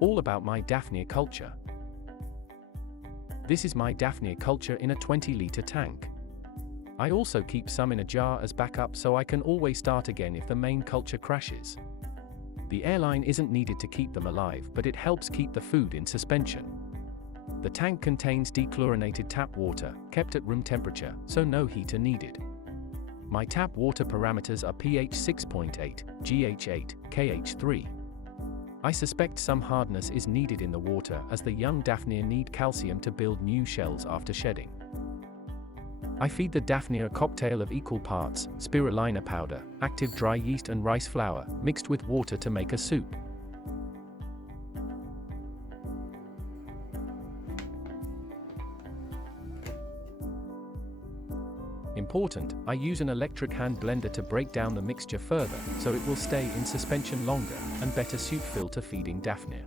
All about my Daphnia culture. This is my Daphnia culture in a 20-liter tank. I also keep some in a jar as backup so I can always start again if the main culture crashes. The airline isn't needed to keep them alive, but it helps keep the food in suspension. The tank contains dechlorinated tap water, kept at room temperature, so no heater needed. My tap water parameters are pH 6.8, GH 8, KH 3. I suspect some hardness is needed in the water as the young Daphnia need calcium to build new shells after shedding. I feed the Daphnia a cocktail of equal parts spirulina powder, active dry yeast and rice flour, mixed with water to make a soup. Important, I use an electric hand blender to break down the mixture further, so it will stay in suspension longer, and better suit filter feeding Daphnia.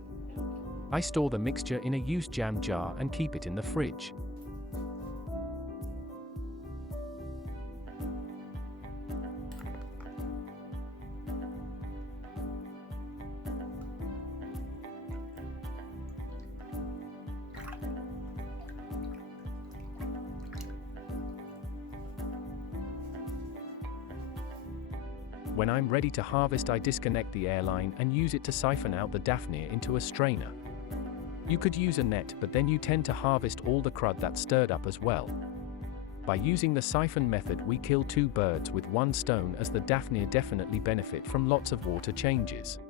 I store the mixture in a used jam jar and keep it in the fridge. When I'm ready to harvest, I disconnect the airline and use it to siphon out the Daphnia into a strainer. You could use a net, but then you tend to harvest all the crud that's stirred up as well. By using the siphon method, we kill two birds with one stone, as the Daphnia definitely benefit from lots of water changes.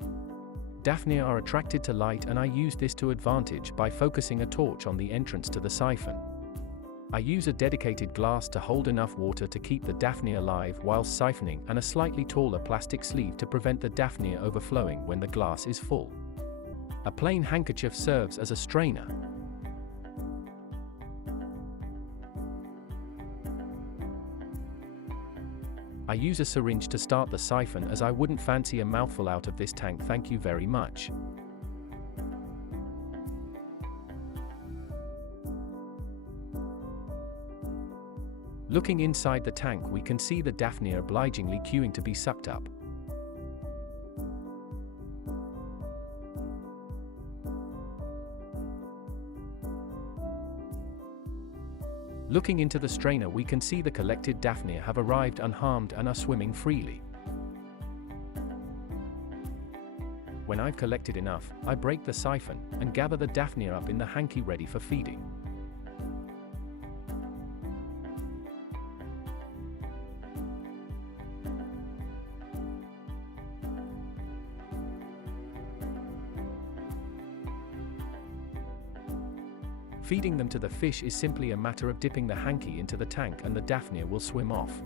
Daphnia are attracted to light, and I use this to advantage by focusing a torch on the entrance to the siphon. I use a dedicated glass to hold enough water to keep the Daphnia alive while siphoning, and a slightly taller plastic sleeve to prevent the Daphnia overflowing when the glass is full. A plain handkerchief serves as a strainer. I use a syringe to start the siphon, as I wouldn't fancy a mouthful out of this tank, thank you very much. Looking inside the tank, we can see the Daphnia obligingly queuing to be sucked up. Looking into the strainer, we can see the collected Daphnia have arrived unharmed and are swimming freely. When I've collected enough, I break the siphon and gather the Daphnia up in the hanky ready for feeding. Feeding them to the fish is simply a matter of dipping the hanky into the tank and the Daphnia will swim off.